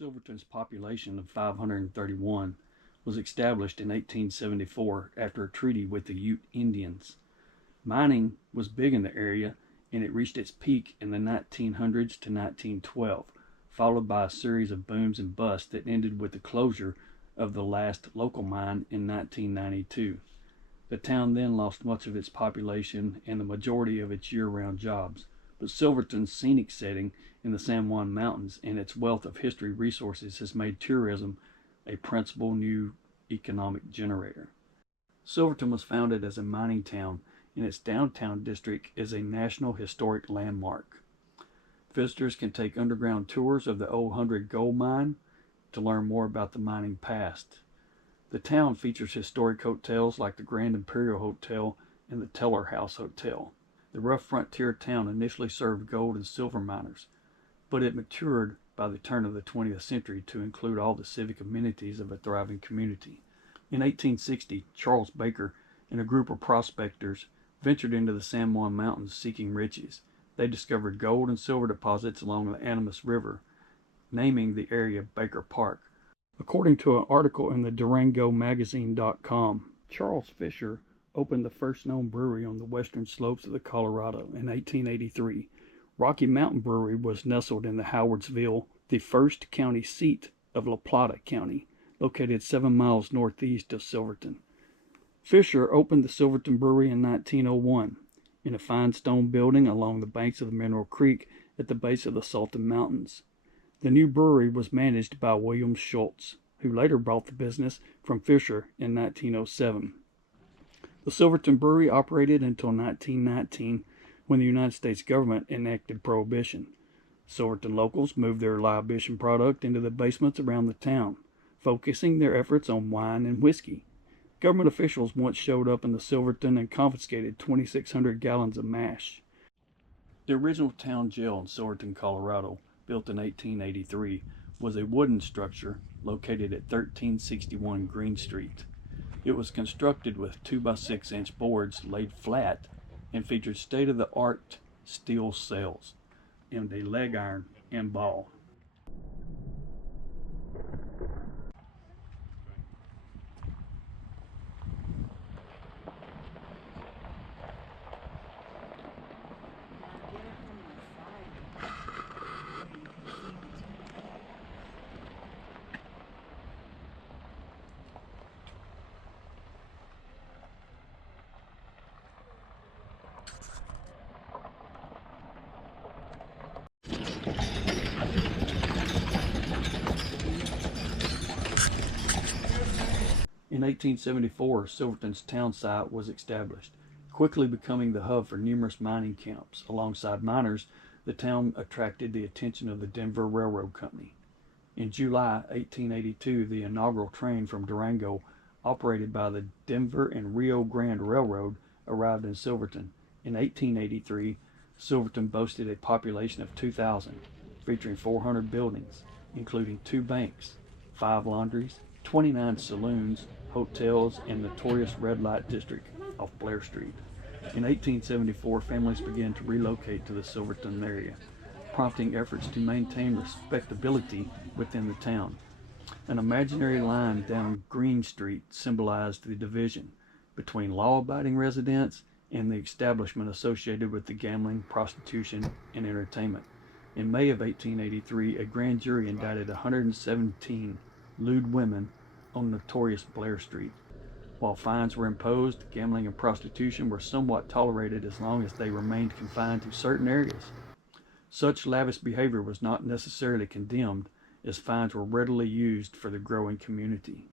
Silverton's population of 531 was established in 1874 after a treaty with the Ute Indians. Mining was big in the area, and it reached its peak in the 1900s to 1912, followed by a series of booms and busts that ended with the closure of the last local mine in 1992. The town then lost much of its population and the majority of its year-round jobs, but Silverton's scenic setting in the San Juan Mountains and its wealth of history resources has made tourism a principal new economic generator. Silverton was founded as a mining town, and its downtown district is a National Historic Landmark. Visitors can take underground tours of the Old 100 Gold Mine to learn more about the mining past. The town features historic hotels like the Grand Imperial Hotel and the Teller House Hotel. The rough frontier town initially served gold and silver miners, but it matured by the turn of the 20th century to include all the civic amenities of a thriving community. In 1860, Charles Baker and a group of prospectors ventured into the San Juan Mountains seeking riches. They discovered gold and silver deposits along the Animas River, naming the area Baker Park. According to an article in the DurangoMagazine.com, Charles Fisher opened the first known brewery on the western slopes of the Colorado in 1883. Rocky Mountain Brewery was nestled in the Howardsville, the first county seat of La Plata County, located 7 miles northeast of Silverton. Fisher opened the Silverton Brewery in 1901 in a fine stone building along the banks of the Mineral Creek at the base of the Salton Mountains. The new brewery was managed by William Schultz, who later bought the business from Fisher in 1907. The Silverton Brewery operated until 1919, when the United States government enacted Prohibition. Silverton locals moved their libation product into the basements around the town, focusing their efforts on wine and whiskey. Government officials once showed up in the Silverton and confiscated 2,600 gallons of mash. The original town jail in Silverton, Colorado, built in 1883, was a wooden structure located at 1361 Green Street. It was constructed with 2x6-inch boards laid flat and featured state-of-the-art steel cells and a leg iron and ball. In 1874, Silverton's town site was established, quickly becoming the hub for numerous mining camps. Alongside miners, the town attracted the attention of the Denver Railroad Company. In July 1882, the inaugural train from Durango, operated by the Denver and Rio Grande Railroad, arrived in Silverton. In 1883, Silverton boasted a population of 2,000, featuring 400 buildings, including 2 banks, 5 laundries, 29 saloons, hotels, and notorious red light district off Blair Street. In 1874, families began to relocate to the Silverton area, prompting efforts to maintain respectability within the town. An imaginary line down Green Street symbolized the division between law-abiding residents and the establishment associated with the gambling, prostitution, and entertainment. In May of 1883, a grand jury indicted 117 lewd women on notorious Blair Street. While fines were imposed, gambling and prostitution were somewhat tolerated as long as they remained confined to certain areas. Such lavish behavior was not necessarily condemned, as fines were readily used for the growing community.